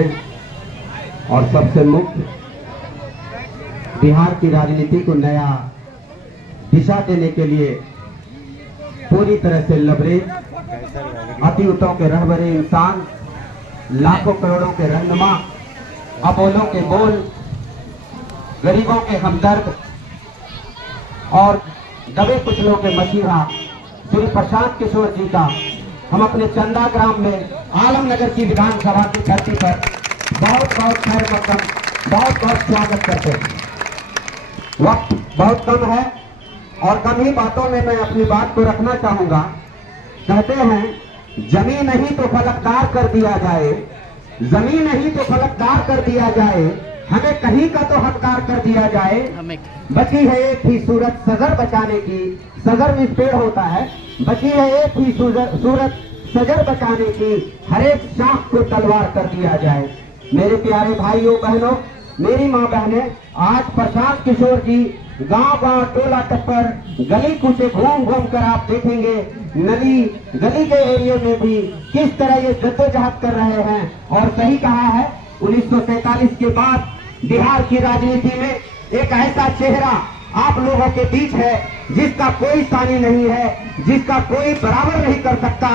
और सबसे मुख्य बिहार की राजनीति को नया दिशा देने के लिए पूरी तरह से लबरेज अतिउतों के रहबरे इंसान, लाखों करोड़ों के रहनुमा, अबोलों के बोल, गरीबों के हमदर्द और दबे कुचलों के मसीहा श्री प्रशांत किशोर जी का हम अपने चंदा ग्राम में आलमनगर की विधानसभा की धरती पर बहुत बहुत खैर मकदम, बहुत बहुत स्वागत करते हैं। वक्त बहुत कम है और कम ही बातों में मैं अपनी बात को रखना चाहूंगा। कहते हैं जमीन नहीं तो फलकदार कर दिया जाए, जमीन नहीं तो फलकदार कर दिया जाए, हमें कहीं का तो हकदार कर दिया जाए। बची है एक ही सूरत सगर बचाने की, सगर भी पेड़ होता है, बची है एक ही सूरत सगर बचाने की, हर एक शाख को तलवार कर दिया जाए। मेरे प्यारे भाइयों बहनों, मेरी माँ बहने, आज प्रशांत किशोर जी गांव-गांव, टोला टप्पर, गली कूचे घूम घूम कर आप देखेंगे नली गली के एरिया में भी किस तरह ये जद्दोजहद कर रहे हैं। और सही कहा है, 1943 के बाद बिहार की राजनीति में एक ऐसा चेहरा आप लोगों के बीच है जिसका कोई सानी नहीं है, जिसका कोई बराबर नहीं कर सकता।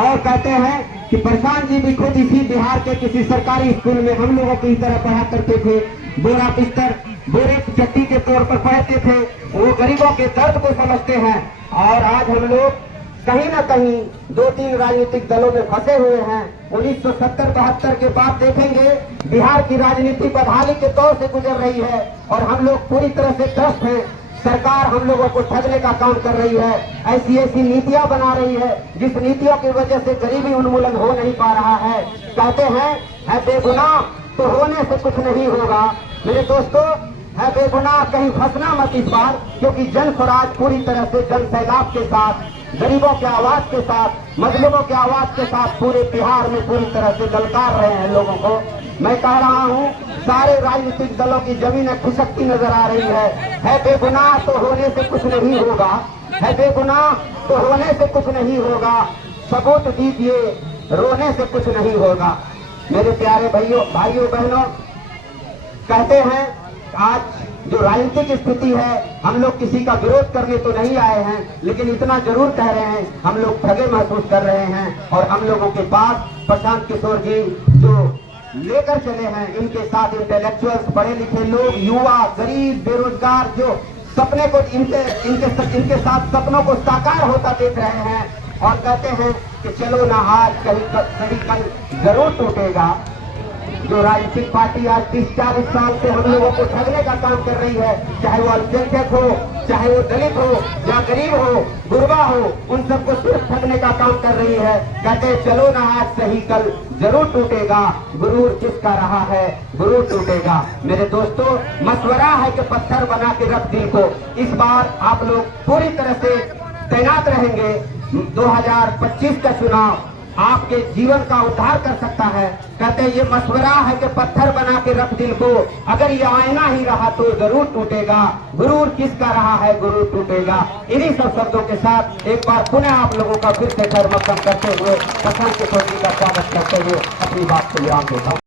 और कहते हैं कि प्रशांत जी भी खुद इसी बिहार के किसी सरकारी स्कूल में हम लोगों की तरह पढ़ा करते थे, बोरा बिस्तर बोरे चट्टी के तौर पर पढ़ते थे। वो गरीबों के दर्द को समझते हैं। और आज हम लोग कहीं ना कहीं दो तीन राजनीतिक दलों में फंसे हुए हैं। 1970-72 के बाद देखेंगे बिहार की राजनीति बदहाली के दौर से गुजर रही है और हम लोग पूरी तरह से त्रस्त हैं। सरकार हम लोगों को ठगने का काम कर रही है, ऐसी ऐसी नीतियां बना रही है जिस नीतियों की वजह से गरीबी उन्मूलन हो नहीं पा रहा है। कहते हैं है बेगुनाह तो होने से कुछ नहीं होगा। मेरे दोस्तों, है बेगुनाह कहीं फंसना मत इस बार, क्योंकि जन स्वराज पूरी तरह से जन सैलाब के साथ, गरीबों के आवाज के साथ, मजलूमों के आवाज के साथ पूरे बिहार में पूरी तरह से ललकार रहे हैं लोगों को। मैं कह रहा हूं, सारे राजनीतिक दलों की जमीनें खिसकती नजर आ रही है बेगुनाह तो होने से कुछ नहीं होगा, है बेगुनाह तो होने से कुछ नहीं होगा, सबूत दीजिए रोने से कुछ नहीं होगा। मेरे प्यारे भाइयों बहनों, कहते हैं आज जो राजनीतिक स्थिति है, हम लोग किसी का विरोध करने तो नहीं आए हैं, लेकिन इतना जरूर कह रहे हैं हम लोग ठगे महसूस कर रहे हैं। और हम लोगों के पास प्रशांत किशोर जी जो लेकर चले हैं, इनके साथ इंटेलेक्चुअल्स, पढ़े लिखे लोग, युवा, गरीब, बेरोजगार जो सपने को इनके साथ सपनों को साकार होता देख रहे हैं। और कहते हैं कि चलो ना आज कहीं कल जरूर टूटेगा। जो राजनीतिक पार्टी आज 30-40 साल से हम लोगों को ठगने का काम कर रही है, चाहे वो अल्पसंख्यक हो, चाहे वो दलित हो या गरीब हो, गुरबा हो, उन सबको सिर्फ ठगने का काम कर रही है। कहते हैं चलो ना आज सही कल जरूर टूटेगा, गुरूर जिसका रहा है गुरूर टूटेगा। मेरे दोस्तों, मशवरा है कि पत्थर बना के रख दिल को। इस बार आप लोग पूरी तरह से तैनात रहेंगे। 2025 का चुनाव आपके जीवन का उद्धार कर सकता है। कहते हैं ये मशवरा है कि पत्थर बना के रख दिल को, अगर ये आईना ही रहा तो जरूर टूटेगा, गुरूर किसका रहा है गुरूर टूटेगा। इन्हीं सब शब्दों के साथ एक बार पुनः आप लोगों का फिर से खैर मकदम करते हुए प्रशांत किशोर जी का स्वागत करते हुए अपनी बात को विराम देता हूं।